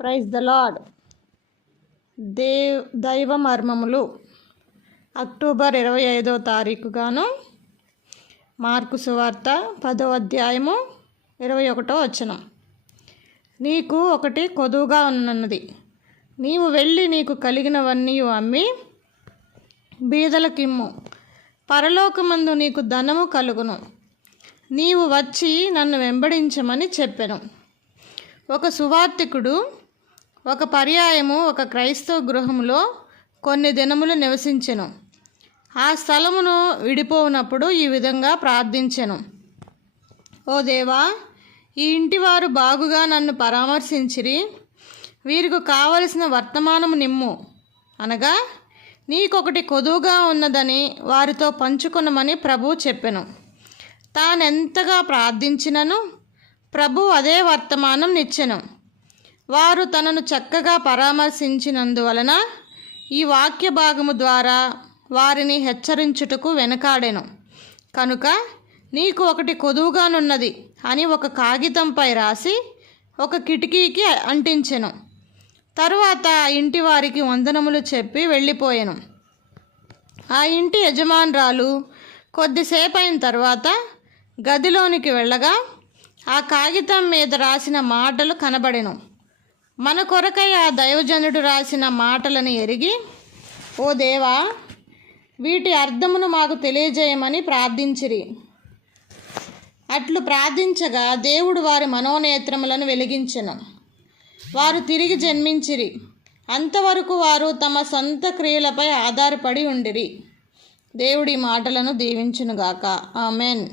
Praise the lord Dev దైవ మర్మములు. October ఇరవై ఐదో తారీఖుగాను మార్కు సువార్త పదో అధ్యాయము ఇరవై ఒకటో వచనం. నీకు ఒకటి కొదువుగా ఉన్నది. నీవు వెళ్ళి నీకు కలిగినవన్నీ అమ్మి బీదలకిమ్ము. పరలోకమందు నీకు ధనము కలుగును. నీవు వచ్చి నన్ను వెంబడించమని చెప్పెను. ఒక సువార్తికుడు ఒక పర్యాయము ఒక క్రైస్తవ గృహములో కొన్ని దినములు నివసించెను. ఆ స్థలమును విడిపోనప్పుడు ఈ విధంగా ప్రార్థించెను. ఓ దేవా ఈ ఇంటివారు బాగుగా నన్ను పరామర్శించిరి. వీరికి కావలసిన వర్తమానము నిమ్ము. అనగా నీకొకటి కొదువుగా ఉన్నదని వారితో పంచుకొనమని ప్రభు చెప్పెను. తానెంతగా ప్రార్థించినను ప్రభు అదే వర్తమానం నిచ్చెను. వారు తనను చక్కగా పరామర్శించినందువలన ఈ వాక్య భాగము ద్వారా వారిని హెచ్చరించుటకు వెనకాడెను. కనుక నీకు ఒకటి కొదువుగానున్నది అని ఒక కాగితంపై రాసి ఒక కిటికీకి అంటించెను. తరువాత ఆ ఇంటి వారికి వందనములు చెప్పి వెళ్ళిపోయాను. ఆ ఇంటి యజమానురాలు కొద్దిసేపు అయిన తర్వాత గదిలోనికి వెళ్ళగా ఆ కాగితం మీద రాసిన మాటలు కనబడెను. మన కొరకై ఆ దైవజనుడు రాసిన మాటలను ఎరిగి ఓ దేవా వీటి అర్థమును మాకు తెలియజేయమని ప్రార్థించిరి. అట్లు ప్రార్థించగా దేవుడు వారి మనోనేత్రములను వెలిగించెను. వారు తిరిగి జన్మించిరి. అంతవరకు వారు తమ సొంత క్రియలపై ఆధారపడి ఉండిరి. దేవుడి మాటలను దీవించునుగాక. ఆమెన్.